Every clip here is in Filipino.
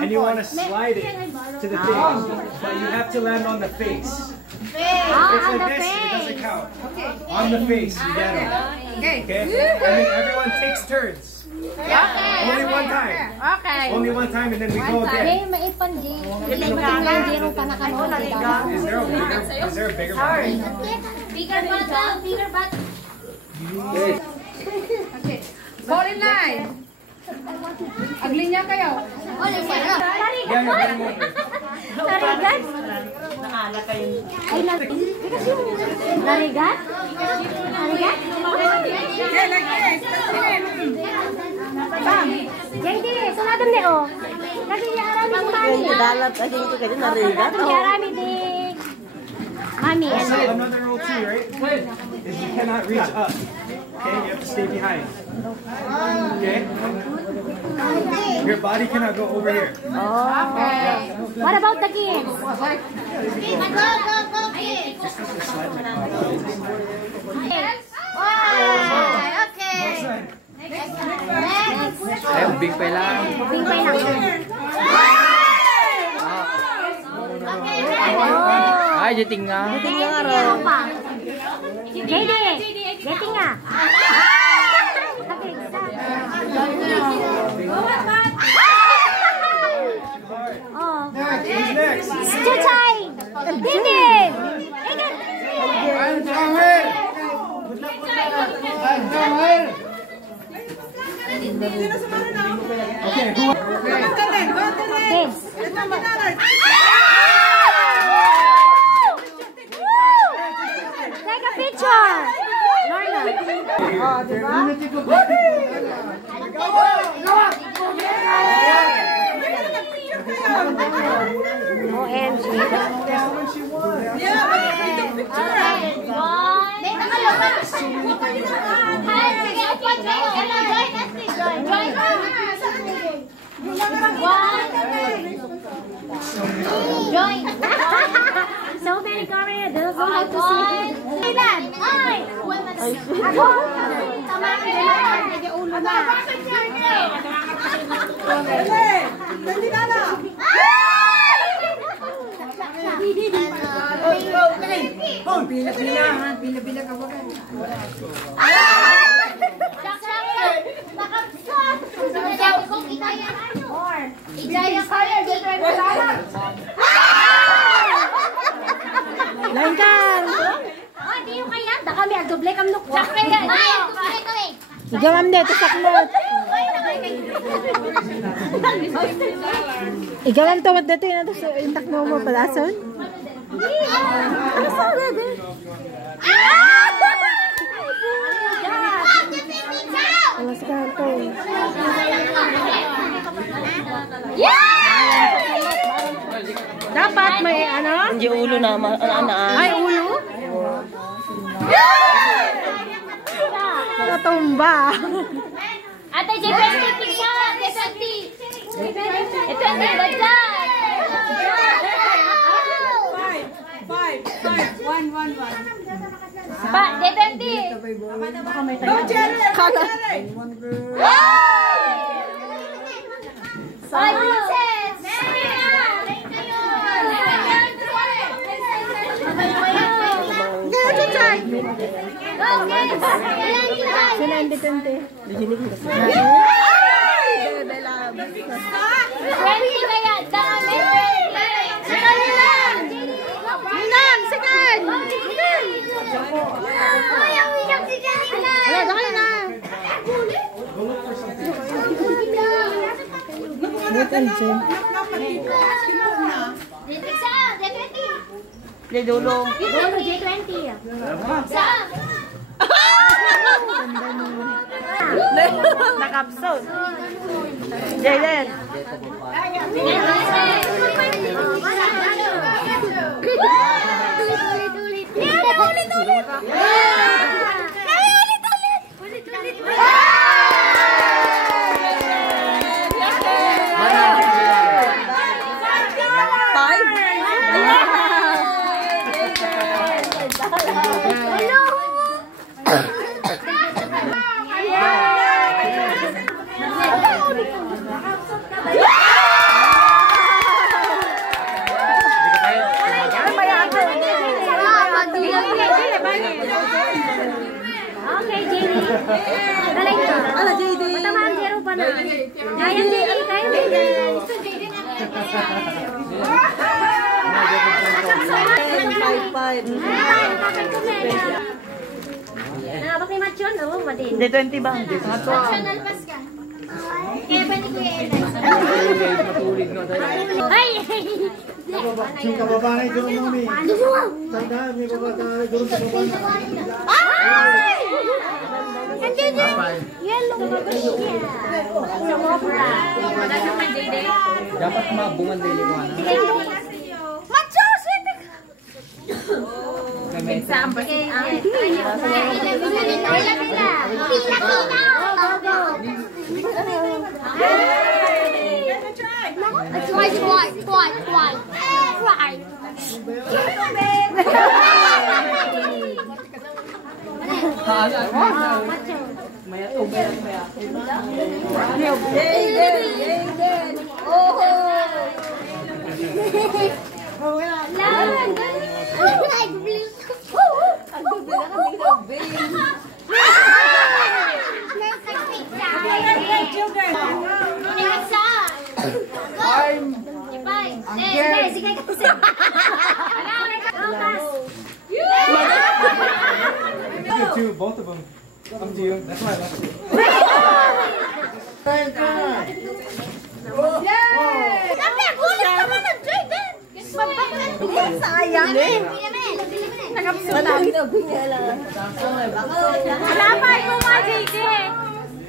and you want to slide it to the thing, but you have to land on the face. If it's like this, it doesn't count. On the face, you get it. Okay? And then everyone takes turns. Only one time. Only one time, and then we go again. Is there a bigger bottle? Bigger bottle. Okay. Fall in line. Aglinya kayo. Tarigan? Naala kayo. Ay, narigan? Jadi, sunatan ni o. Kasi arami ko mami. Dalat aja itu kayak narigan. Arami di mami. Also, another rule too, right? Is you cannot reach up. Okay, you have to stay behind. Okay? Your body cannot go over here. Oh. Okay. What about the kids? Go, kids. Just have to slide like that. Okay. Ay, big pa lang. Big pa lang. Ay, jating nga. Jating nga rin. Jating nga. Oh. Who's next? Chuchay. Dingin. Okay, who? Kids. Take a picture. Lorna. Oh, diba? OMG. Join. So many cameras. Don't know how to see. Ilan? Ay! Ako? Tama ka na. Ulo na. Pila ka wala. Lain ka. Oh, di yung kaya. Da kami agdoble kam nuk. Sakre yan. Ikaw am dito sakmot. Ikaw am tawad dito yung takmo mo palason. Ano sa dito? Alas ka ito. Dapat may ano? Hindi ulo na, ana. Ay, ulo? Natumba. Ate, J20, pizza! J20! Ito ang ganda! 5, 1, 1, 1. Pa, J20! Go, Jerry! Ay, princess! Sila ang detente. Ready kaya, dami. Second lang. Minang, second. Ay, ang iyak si Jenny. Wala, dali na. Dulo. Dulo, J20. Saan? Nakapsod. Jayden. Ulit. Galing ka. Ala, JD. Matamaan zero pa na. Kaya JD, kaya JD. Nakabak ni Machon, oh, mati. Hindi, 20 ba? Machon, alpas ka. Kaya ba ni Kuya Eda? Matulig na tayo. Ay! Yung kababae, doon mo ni. Tandaan, may babae, doon sa babae. Ay! Nandiyan yun. Yellow. Dapat mabungan din yung ano. Macho! Sweetie! Example. Two, both of them. Come to you. That's why I left you. Lapay mo nga, JJ!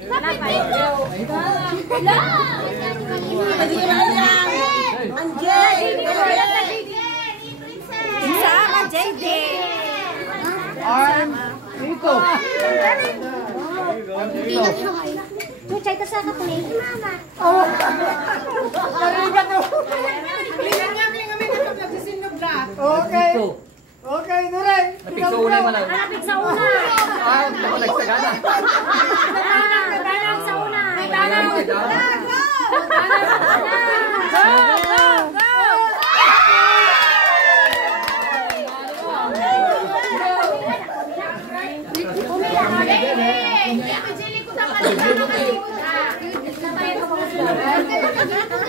Lapay. Sama, JJ! Dito. Chuchay ka sa kapulay. Mama. Okay. Okay, Nuray. Napig sa una yung malang. Malapit sa una. Ako nagsagana. Dalag sa una.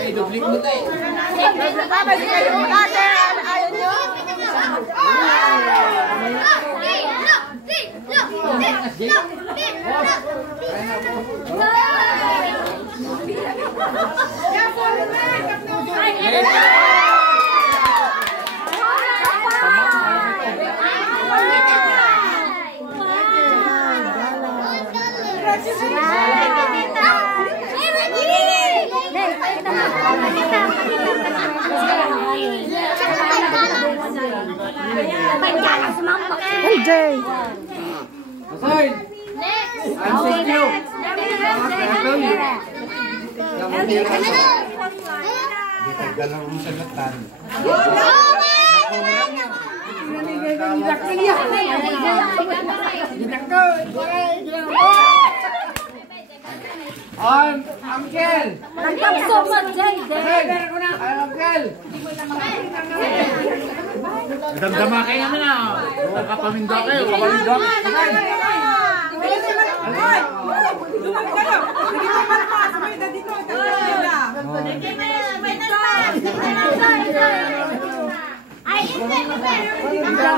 Eh, dublik mo tayo. Ayaw nyo? Hey, Jay. Aside. I'm thank you. Uncle. Nagtapso mo, Jay. Uncle. Damdama kayo naman na. Kapaminda kayo. Kapaminda.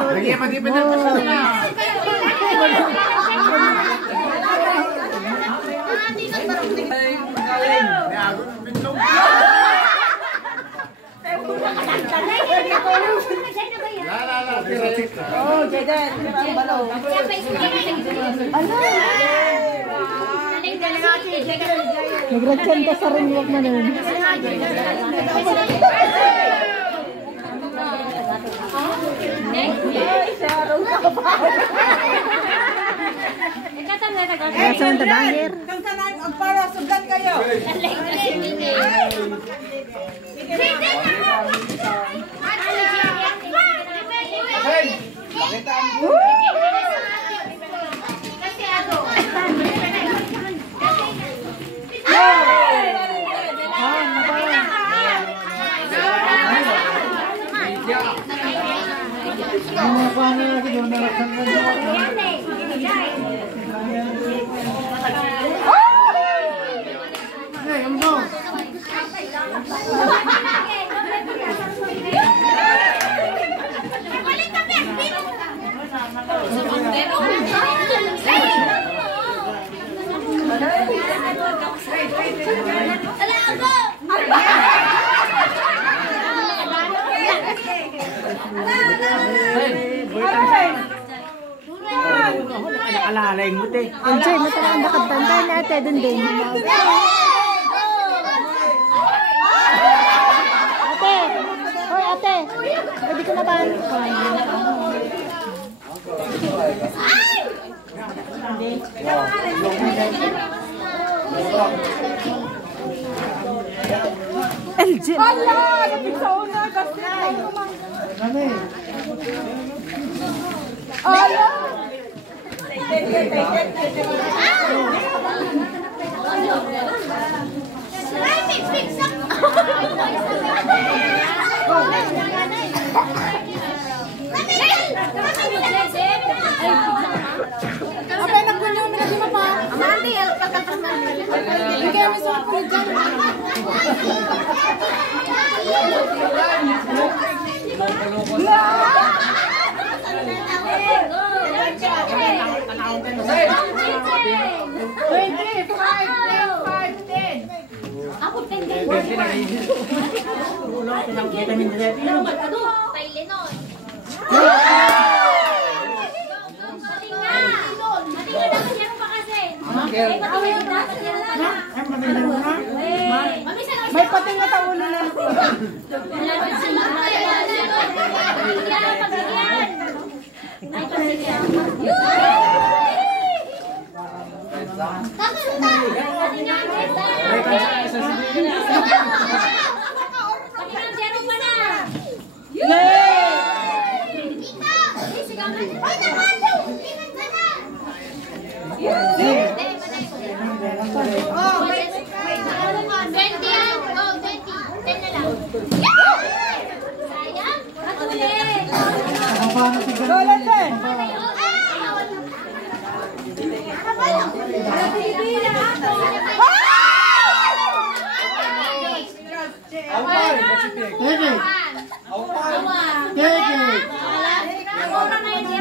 Lagi matipid na kasi na. Oh, Jaden. Nagratsyenta sa rin wag na nun. Saan ta bangir? Kang kanay, para sugat kayo. Ano pa na lagi doon na Hey, ano mo? Alalay mo, te. Enjoy mo talagang nakabantay na ate dun din. Ate! Hoy ate! Pwede ko na ba? LG! Hala! Napigsa una! Kasi Ano eh? Hala! Apa enak punya minat lima pa? Amandi, pagkakas na. Hindi kaya may suwap ko dyan. May pating na taulo na.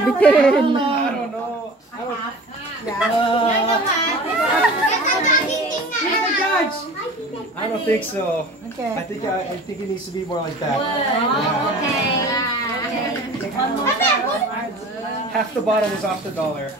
Bitin. I don't think so. Okay. I think it needs to be more like that. Half the bottom is off the dollar.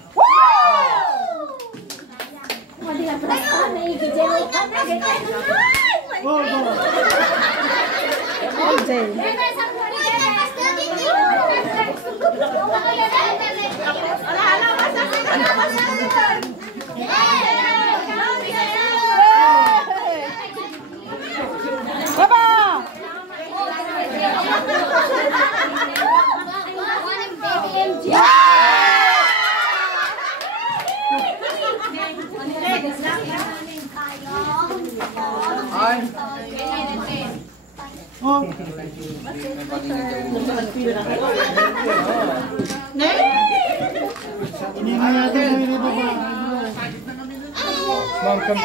Mom, come.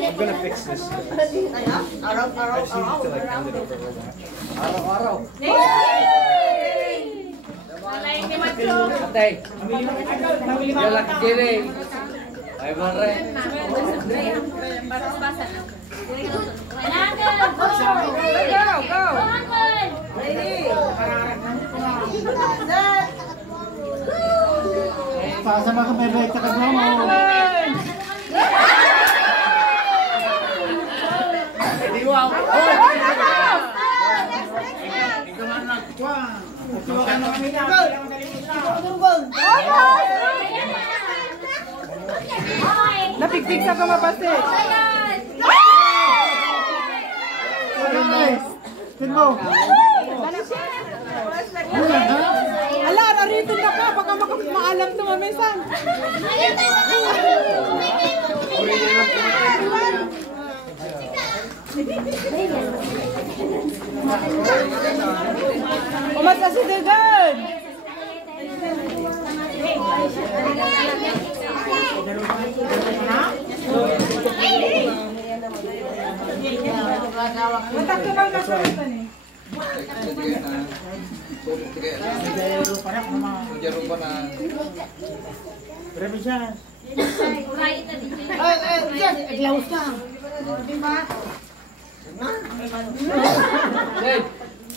I'm gonna fix this. I just need to like hand it over a little bit. Sama ka may beta ka mo. Napigpig sa kamapase. Tinmo. Ala, narito na ka. Baka maalam to mamisan. Umasa si Degan.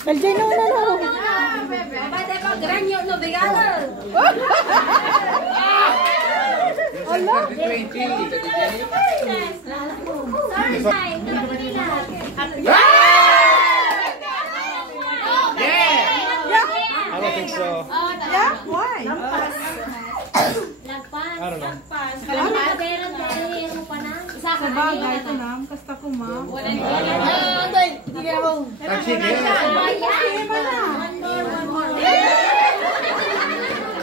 LJ, no. I don't think so. Yeah? Why? I don't know. Sabagay ito na. Kasta ko ma.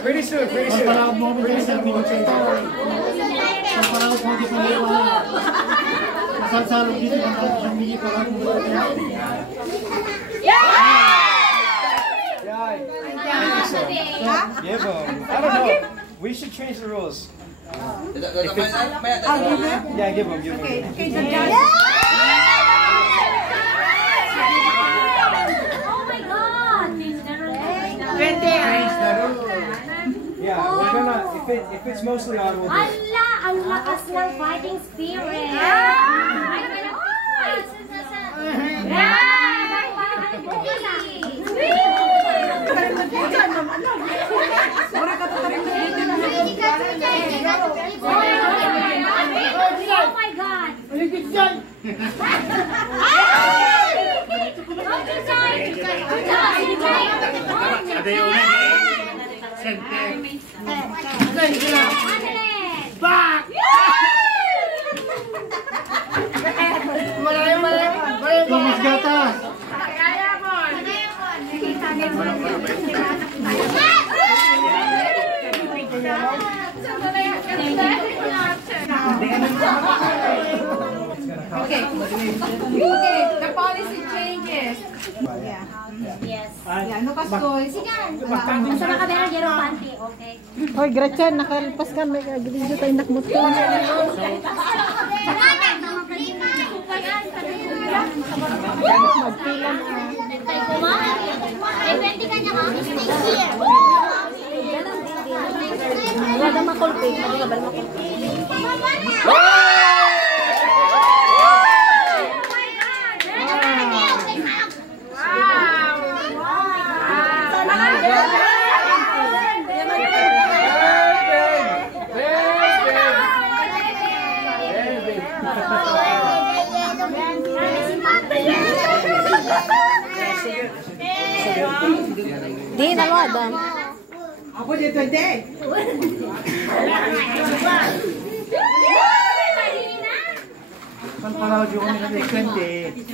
Pretty soon, pretty soon. Give him. I don't know. We should change the rules. I'll give him. Yeah, give him. Okay, the judge. Oh my God! 20. Yeah, we're gonna. If it's mostly on, we'll do it. Ala, ang lakas ng fighting spirit. Oh my God! Mas gatas. Okay. Okay, the policy changes. Yeah. Yes. Yeah, no kastoy. Basta makabera, yero panty, okay? Hoy, Gretchen, nakalpas ka. May video tayo nakmut ko. Wala na makulpi. Wala na makulpi. Di, dalawa doon. Ako dito, hindi. Kan pala yung kami 21.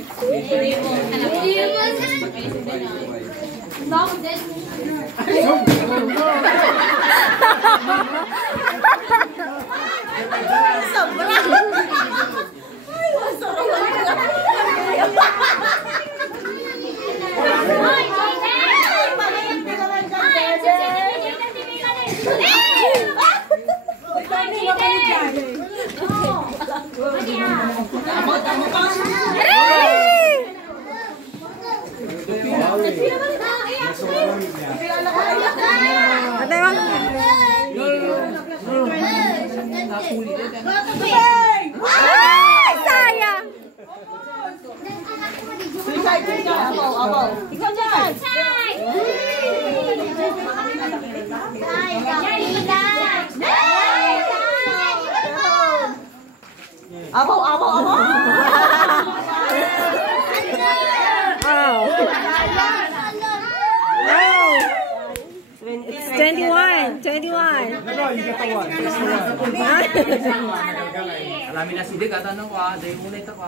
No, you get the one. Just the one. Alami na sidik, tanong ko dahil muna ito ko.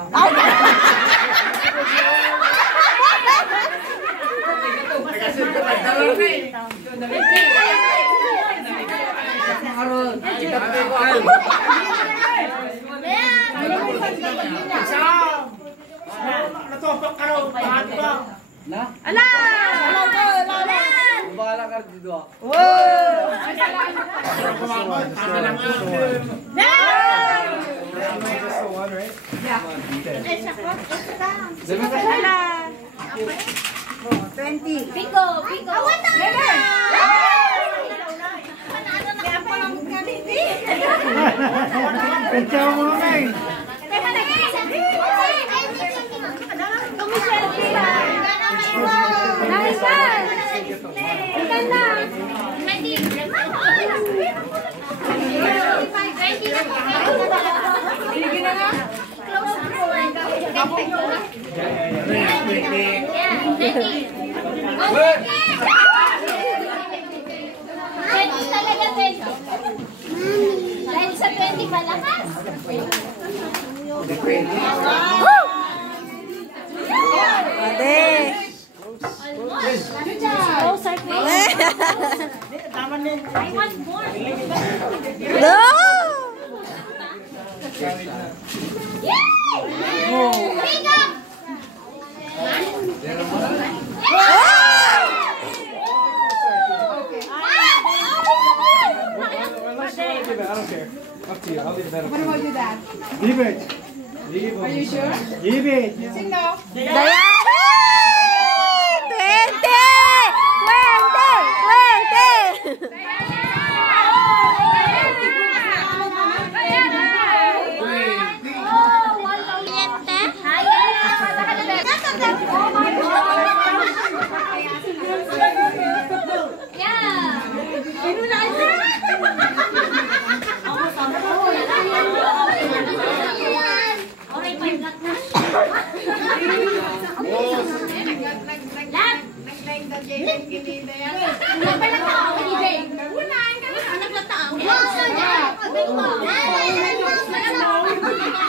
just the one, right? Yeah. Okay. 20. Pico, Pico. Kaya mo nga eh. Dahil sa 20 malakas. Ate. Oh, sorry. I want more. No! Yay! Pico! I don't care. Up to you. I'll leave it better. What about you, Dad? Leave it. Leave Are you sure? Leave it. Sing no. Diana! 20!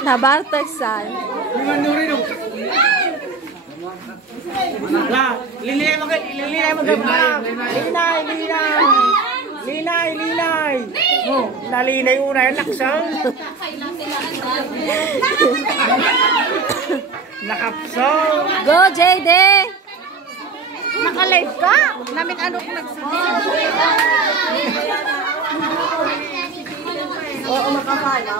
Nabarteksan. Linay mo Linay. Oh, nalinay una yung laksang. Nakapsong. Go, JD! Naka-live ka? Namin ano kung nagsabi. Oo, makapala.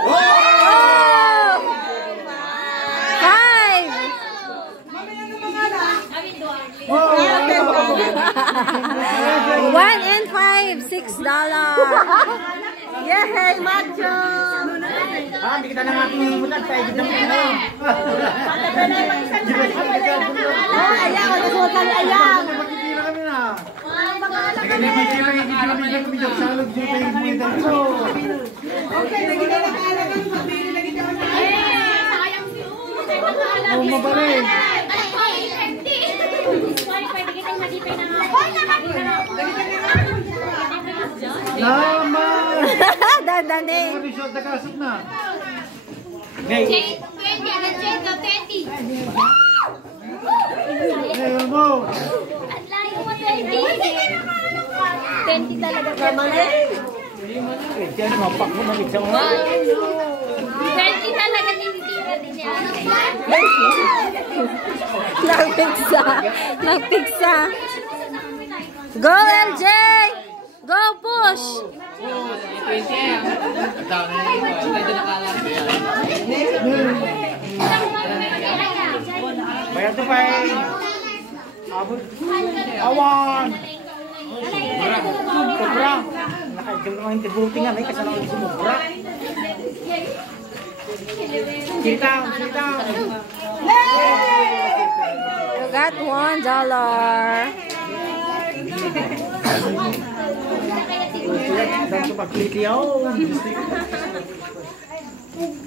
Oh! 5! 1 and 5, $6. Yay, macho! Hindi kita na nga pinumunat. Tayo kita pinumunat. Ayaw, nasuot kami ayaw. Magkikira kami na. Nagkikira kami dyan sa alog dyan tayo mga dito. Okay, naging nakalagang pabili na gito. Oh, mabalik. Naman! Dadane. Resort na kasot na. Ngayon mo. 20 talaga naman eh. Diyan, mapak mo na isang 20 talaga tinitira din niya. Nagpigsa. Nagpigsa. Go, LJ! Go, push! Bayad to pay. Abot. Awan. Sobra. Nakaitim naman yung tibuti nga. May kasalaman sumubra. Sitaw. You got $1. Dahil pagkitiyaw.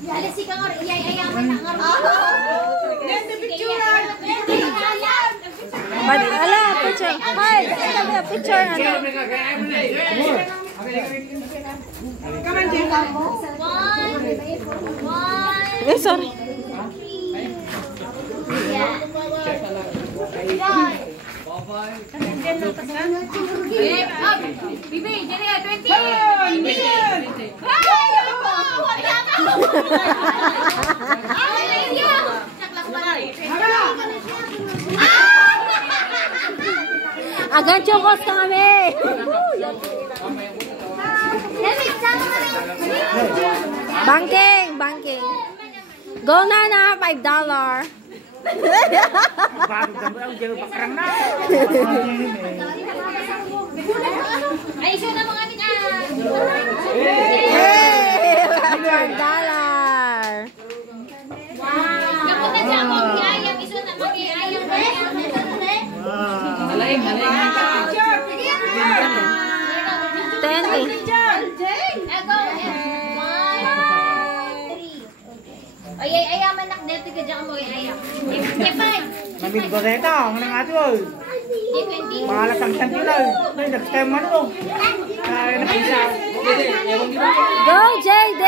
Alisi ka nga, iyay-ayaman na nga. Ala, picture. Hi, picture. Eh, sorry. Bibi, jadi 20. Agad chokos kami. Banking. Go na $5. Bago damo ang jero pakrang na. Ay, siya na mga nila. Hey! $5. Kapag na siya mo, kaya iso na mag-iayang Alaing ka. 20. Ay, ayaman nak dito ka dyan mo ayam. Mamit ko dito, ang nang ato. Mahalat ang santilay. Ay, nag-steman mo. Kaya napisa. Go, JD!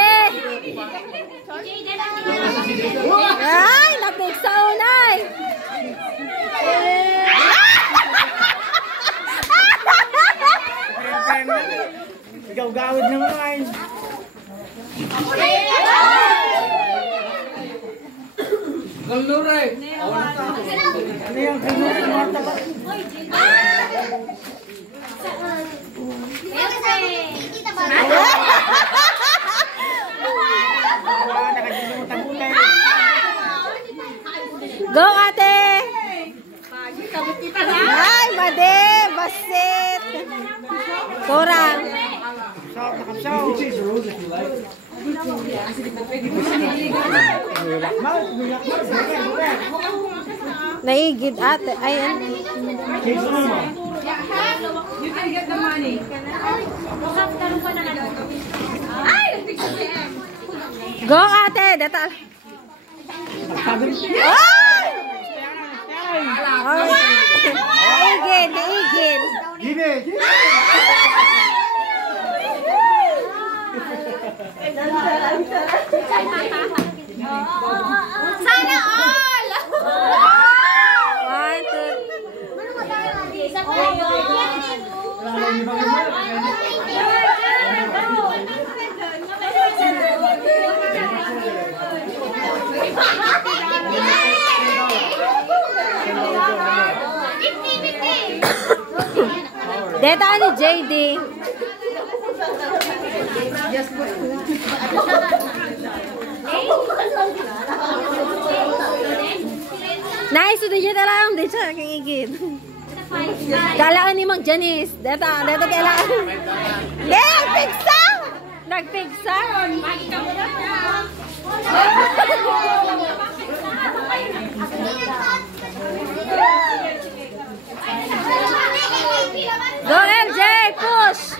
Ay, napigsa unay! Gaw-gawid naman ay. Kalnuray. Ano yung kalnuray? Marta ba? Go, ate! Ay, madi! Basit! Kurang! Naigid ate. Ayan. You can get the money. Go, ate! Detal. Naigid! Naigid! Sana all! 2, 3. Deta ni JD. Nice, sudah jadi lang. Dito, kingigid. Kalaan ni Mang Janice. Dito kailangan. Nagpigsa! Nagpigsa! Go MJ, push!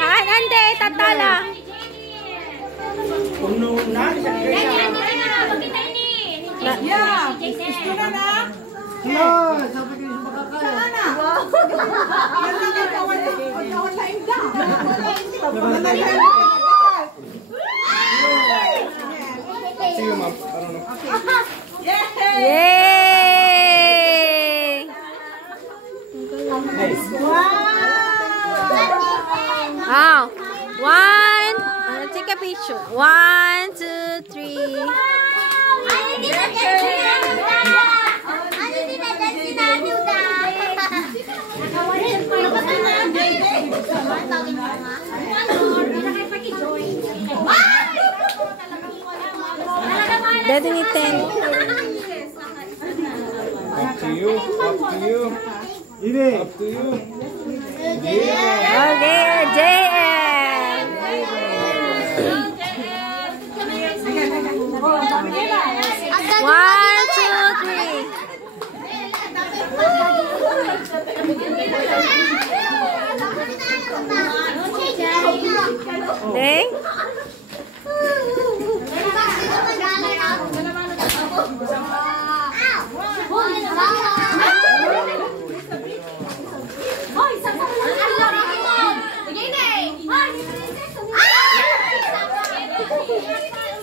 Kain ande, tatala. Puno na. Yeah. Gusto na na? Sabi ko yung makakaya. Sana. Yan lang yung kawan time down. See you, Mom. I don't know. Yay! Nice. Oh, 1. Take a picture. 1, 2, 3. Dito ni 10. Up to you. Up to you. Up to you. Okay, JM. 1, 2, 3. Ding.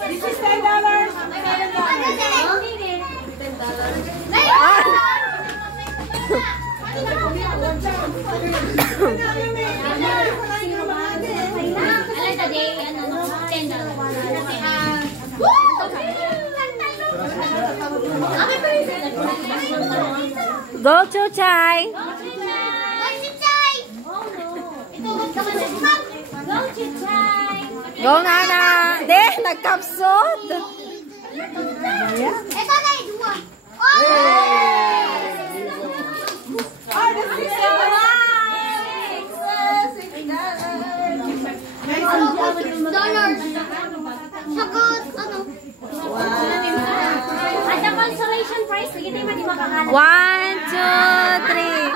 This is $10. Alam sa day, $10. Go Chuchay! Go Nana! De, nagkapsot! Ito na dua. $6. Sagot, ano? At the consolation prize, sige tayo di makakala. 1, 2, 3.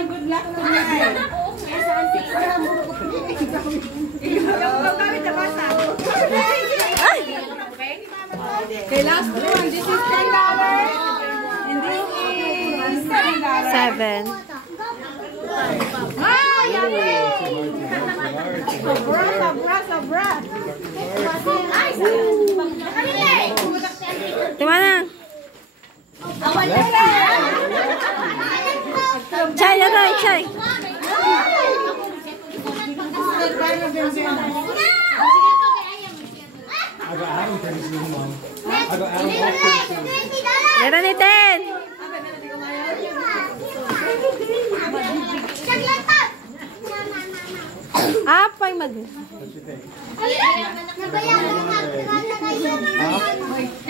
Good luck na yan. Okay, last one. This is $10. And this is $7. 7. Ah, yummy! Sobra. Tumana. Chay, Chay, Chay. Meron ni Ten. Apay mag.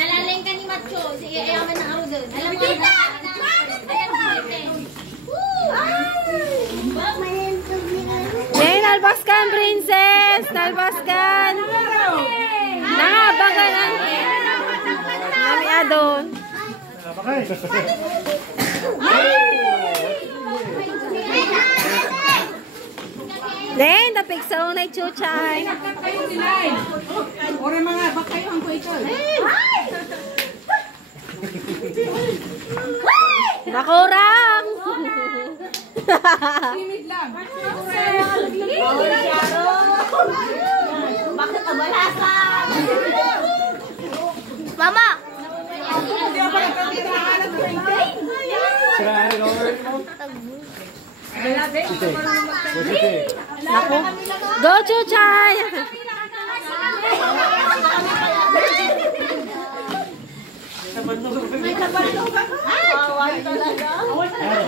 Nalaling ka ni Macho. Sige, ayaw ka na ako doon. Alam mo, Jane, nalbaskan, princess. Nalbaskan. Nangabagan ang nami adon. Jane, tapik sa unay chuchay. Ore mga, bak kayo ang kuito. Nakurang. Timid lang. Bakit kabalasan? Mama! Hindi ako nagkakita. Should I add it over? What's your take? Naku. Go Chuchay!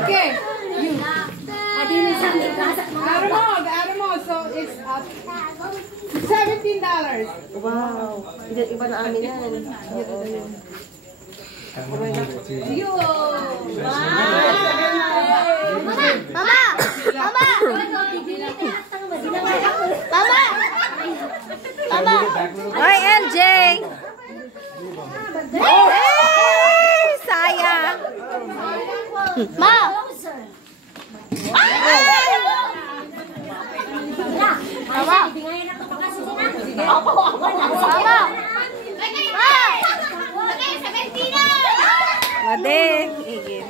Okay. Add mo. So it's $17. Wow. Iba na amin yan. You. Mama! Oy, LJ! Hey! Sayang! Ma! Mama! Mama! Made! Igil.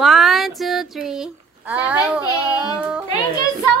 One, two, three. 17. Thank you so